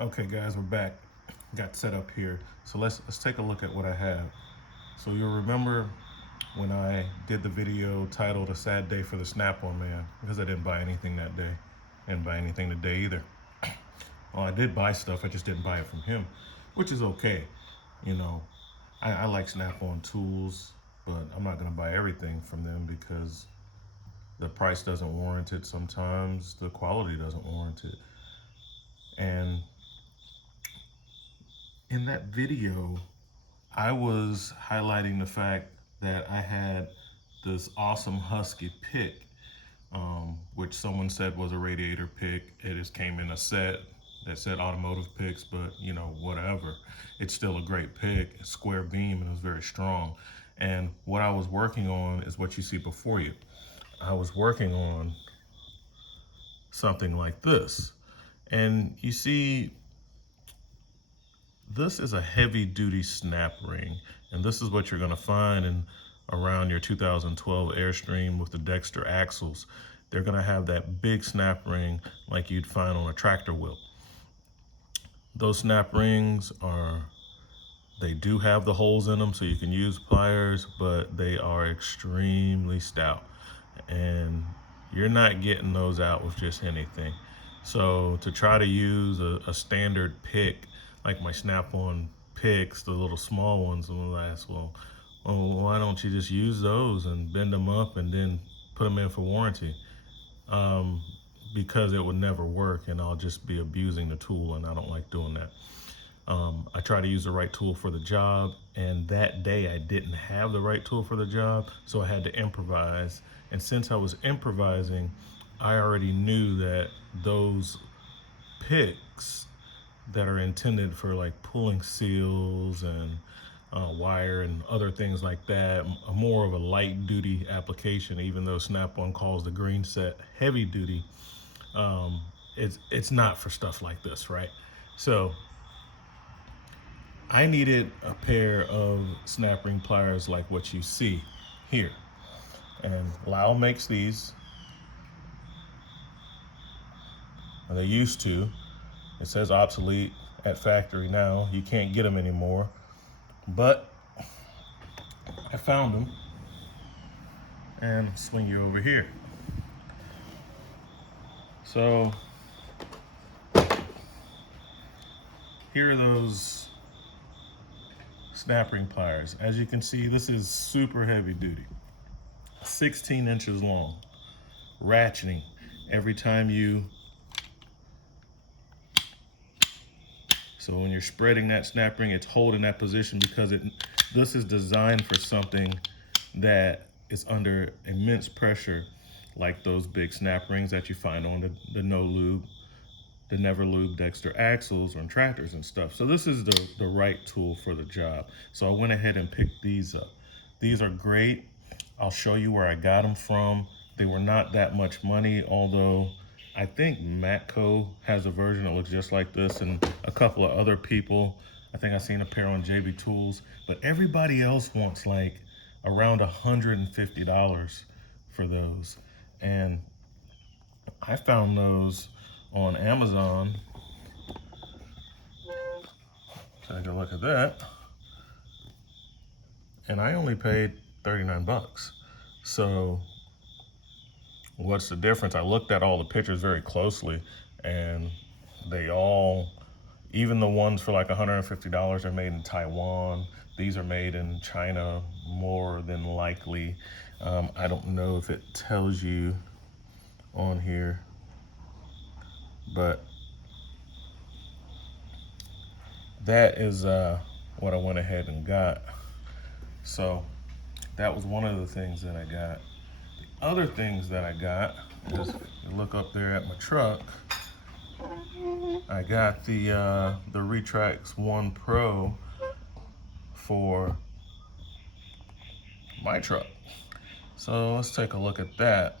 Okay guys, we're back. Got set up here. So let's take a look at what I have. So you'll remember when I did the video titled A Sad Day for the Snap-on Man, because I didn't buy anything that day. Didn't buy anything today either. Well, I did buy stuff, I just didn't buy it from him, which is okay. You know, I like Snap-on tools, but I'm not gonna buy everything from them because the price doesn't warrant it. Sometimes the quality doesn't warrant it. And in that video, I was highlighting the fact that I had this awesome Husky pick, which someone said was a radiator pick. It just came in a set that said automotive picks, but you know, whatever. It's still a great pick, square beam, and it was very strong. And what I was working on is what you see before you. I was working on something like this. And you see, this is a heavy duty snap ring, and this is what you're going to find in around your 2012 Airstream with the Dexter axles. They're going to have that big snap ring like you'd find on a tractor wheel. Those snap rings they do have the holes in them so you can use pliers, but they are extremely stout, and you're not getting those out with just anything. So to try to use a standard pick, like my Snap-on picks, the little small ones, and the last, well, why don't you just use those and bend them up and then put them in for warranty? Because it would never work, and I'll just be abusing the tool, and I don't like doing that. I try to use the right tool for the job, and that day I didn't have the right tool for the job, so I had to improvise. And since I was improvising, I already knew that those picks that are intended for like pulling seals and wire and other things like that, more of a light duty application, even though Snap-on calls the green set heavy duty. It's not for stuff like this, right? So I needed a pair of snap ring pliers like what you see here. And Lao makes these. They used to. It says obsolete at factory now. You can't get them anymore. But I found them. And swing you over here. So here are those snap ring pliers. As you can see, this is super heavy duty. 16 inches long, ratcheting every time you, so when you're spreading that snap ring, it's holding that position because this is designed for something that is under immense pressure, like those big snap rings that you find on the no lube, the never lube Dexter axles on tractors and stuff. So this is the right tool for the job. So I went ahead and picked these up. These are great. I'll show you where I got them from. They were not that much money, although I think Matco has a version that looks just like this, and a couple of other people. I think I've seen a pair on JB Tools, but everybody else wants like around $150 for those. And I found those on Amazon. Take a look at that. And I only paid 39 bucks. So what's the difference? I looked at all the pictures very closely, and they all, even the ones for like $150 are made in Taiwan. These are made in China, more than likely. I don't know if it tells you on here, but that is what I went ahead and got. So that was one of the things that I got. The other things that I got is, you look up there at my truck, I got the Retrax 1 Pro for my truck. So let's take a look at that.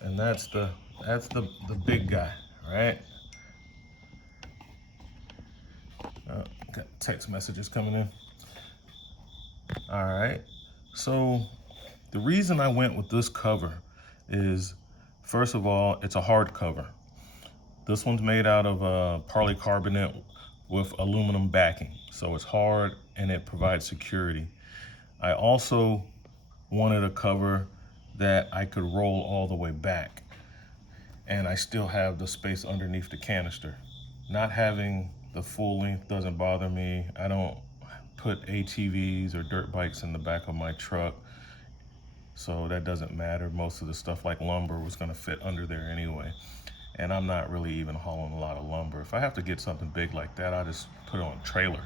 And that's the big guy, right? Got text messages coming in. All right. So the reason I went with this cover is First of all, it's a hard cover. This one's made out of polycarbonate with aluminum backing. So it's hard and it provides security. I also wanted a cover that I could roll all the way back, and I still have the space underneath the canister. Not having the full length doesn't bother me. I don't put ATVs or dirt bikes in the back of my truck, so that doesn't matter. Most of the stuff like lumber was gonna fit under there anyway. And I'm not really even hauling a lot of lumber. If I have to get something big like that, I just put it on a trailer.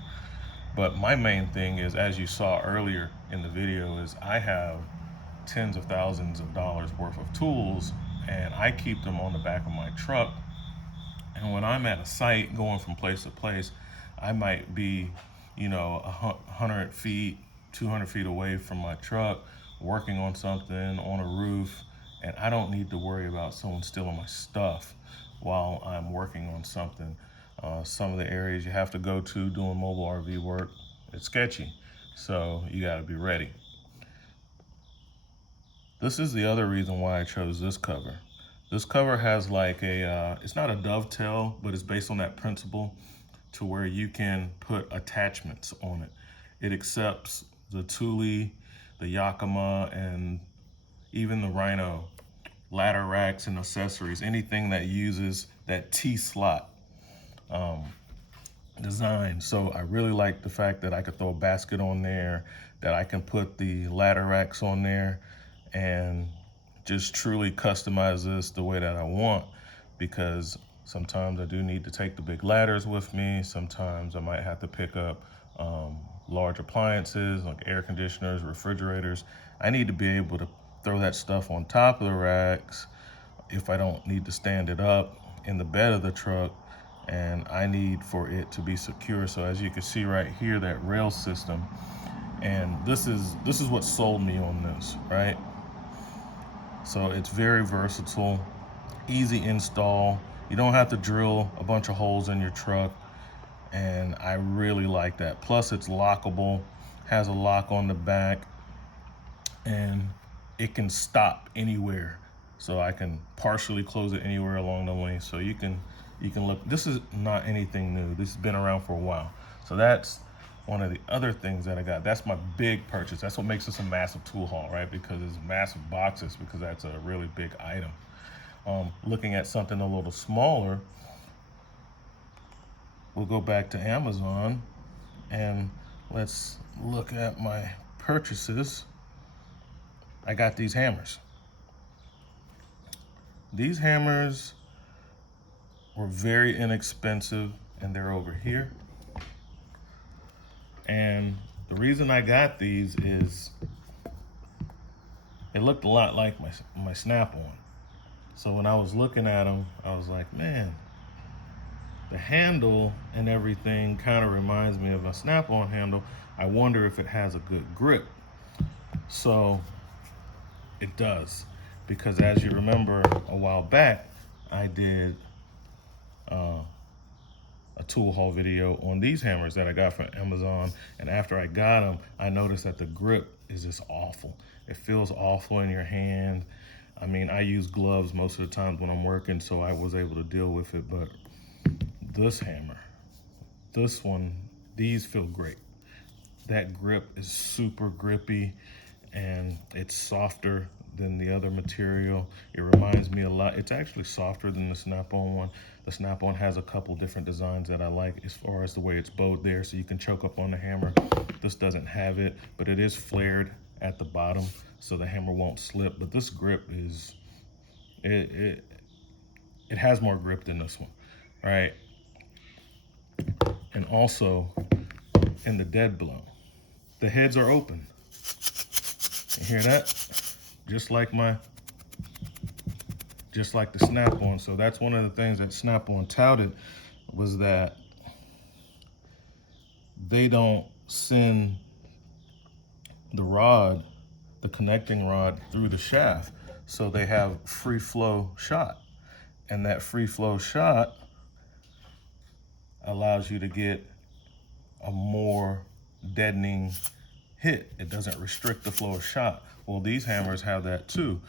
But my main thing is, as you saw earlier in the video, is I have tens of thousands of dollars worth of tools, and I keep them on the back of my truck. And when I'm at a site going from place to place, I might be, 100 feet, 200 feet away from my truck, working on something on a roof, and I don't need to worry about someone stealing my stuff while I'm working on something. Some of the areas you have to go to doing mobile RV work, it's sketchy, so you gotta be ready. This is the other reason why I chose this cover. This cover has like it's not a dovetail, but it's based on that principle to where you can put attachments on it. It accepts the Thule, the Yakima, and even the Rhino ladder racks and accessories, anything that uses that T-slot design. So I really like the fact that I could throw a basket on there, that I can put the ladder racks on there, and just truly customize this the way that I want, because sometimes I do need to take the big ladders with me. Sometimes I might have to pick up large appliances like air conditioners, refrigerators. I need to be able to throw that stuff on top of the racks if I don't need to stand it up in the bed of the truck, and I need for it to be secure. So as you can see right here, that rail system, and this is what sold me on this, right? So it's very versatile, easy install. You don't have to drill a bunch of holes in your truck, and I really like that. Plus it's lockable, has a lock on the back, and it can stop anywhere. So I can partially close it anywhere along the way. So you can look, this is not anything new. This has been around for a while. So that's one of the other things that I got. That's my big purchase. That's what makes this a massive tool haul, right? Because it's massive boxes, because that's a really big item. Looking at something a little smaller, we'll go back to Amazon and let's look at my purchases. I got these hammers. These hammers were very inexpensive, and they're over here. And the reason I got these is it looked a lot like my Snap-on. So when I was looking at them, I was like, man, the handle and everything kind of reminds me of a Snap-on handle. I wonder if it has a good grip. So it does, because as you remember a while back, I did a tool haul video on these hammers that I got from Amazon, and after I got them, I noticed that the grip is just awful. It feels awful in your hand. I mean, I use gloves most of the times when I'm working, so I was able to deal with it, but this hammer, this one, these feel great. That grip is super grippy, and it's softer than the other material. It reminds me a lot. It's actually softer than the Snap-on one. The Snap-on has a couple different designs that I like as far as the way it's bowed there, so you can choke up on the hammer. This doesn't have it, but it is flared at the bottom, so the hammer won't slip. But this grip is, it has more grip than this one, right? And also in the dead blow, the heads are open. You hear that? Just like the Snap-on. So that's one of the things that Snap-on touted, was that they don't send the rod, the connecting rod, through the shaft. So they have free flow shot. And that free flow shot allows you to get a more deadening hit. It doesn't restrict the flow of shot. Well, these hammers have that too.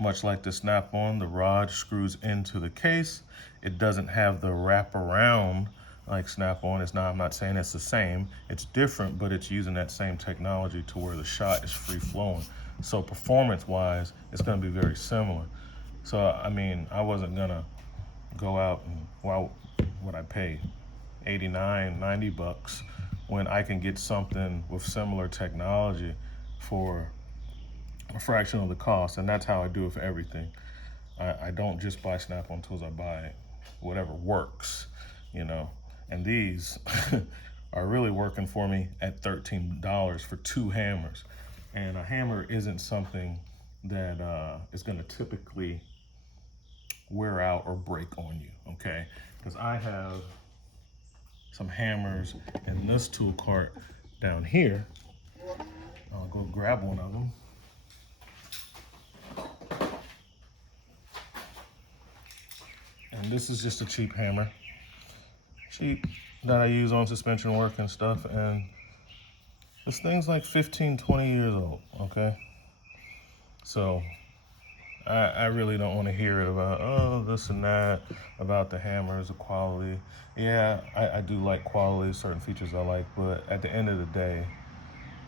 Much like the Snap-on, the rod screws into the case. It doesn't have the wraparound like Snap-on. I'm not saying it's the same. It's different, but it's using that same technology to where the shot is free flowing. So performance-wise, it's gonna be very similar. So, I mean, I wasn't gonna go out and, well, what I pay, 89, 90 bucks, when I can get something with similar technology for a fraction of the cost. And that's how I do it for everything. I don't just buy Snap-on tools, I buy whatever works, you know. And these are really working for me at $13 for 2 hammers. And a hammer isn't something that is gonna typically wear out or break on you, okay? Because I have some hammers in this tool cart down here. I'll go grab one of them. And this is just a cheap hammer. Cheap, that I use on suspension work and stuff. And this thing's like 15, 20 years old, okay? So I really don't want to hear it about, oh, this and that, about the hammers, the quality. Yeah, I do like quality, certain features I like, but at the end of the day,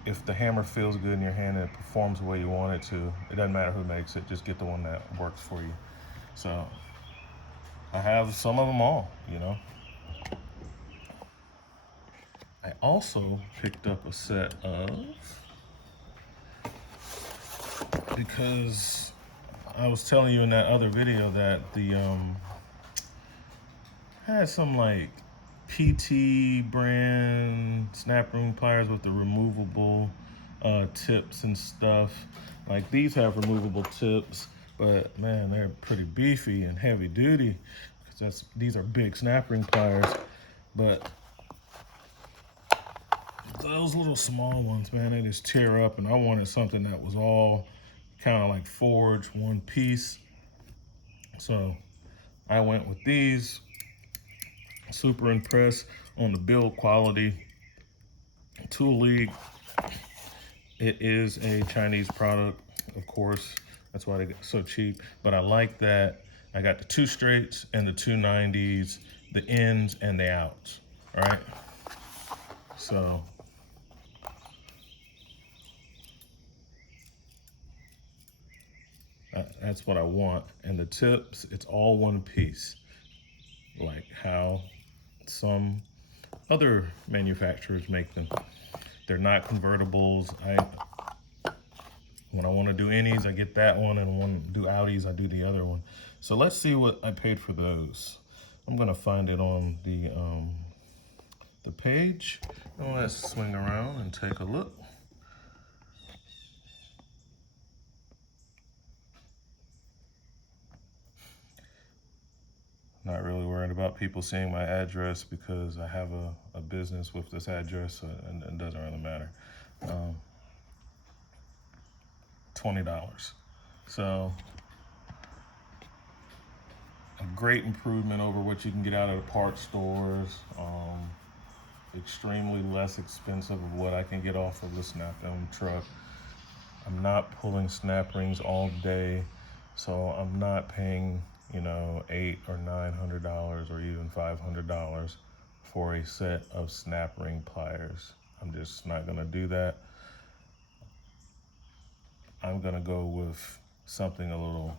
if the hammer feels good in your hand and it performs the way you want it to, it doesn't matter who makes it, just get the one that works for you. So I have some of them all, you know. I also picked up a set of, because I was telling you in that other video that the had some like PT brand snap ring pliers with the removable tips and stuff. Like these have removable tips, but man, they're pretty beefy and heavy duty because these are big snap ring pliers. But those little small ones, man, they just tear up, and I wanted something that was all kind of like forged, one piece. So I went with these. Super impressed on the build quality. Tool League, it is a Chinese product, of course. That's why they get so cheap. But I like that I got the 2 straights and the 2 90s, the ins and the outs. All right. So that's what I want. And the tips, it's all one piece, like how some other manufacturers make them. They're not convertibles. When I want to do innies, I get that one, and when I do outies, I do the other one. So let's see what I paid for those. I'm gonna find it on the page. And let's swing around and take a look. Not really worried about people seeing my address because I have a business with this address, so it doesn't really matter. $20. So a great improvement over what you can get out of the parts stores. Extremely less expensive of what I can get off of the Snap-on truck. I'm not pulling snap rings all day, so I'm not paying, you know, $800 or $900 or even $500 for a set of snap ring pliers. I'm just not gonna do that. I'm gonna go with something a little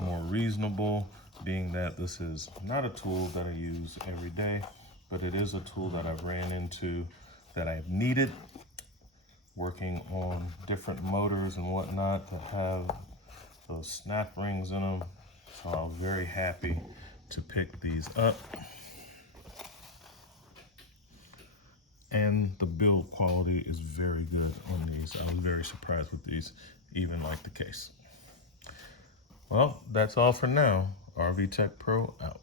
more reasonable, being that this is not a tool that I use every day, but it is a tool that I've ran into that I've needed, working on different motors and whatnot that have those snap rings in them. So I'm very happy to pick these up. And the build quality is very good on these. I was very surprised with these, even like the case. Well, that's all for now. RV Tech Pro out.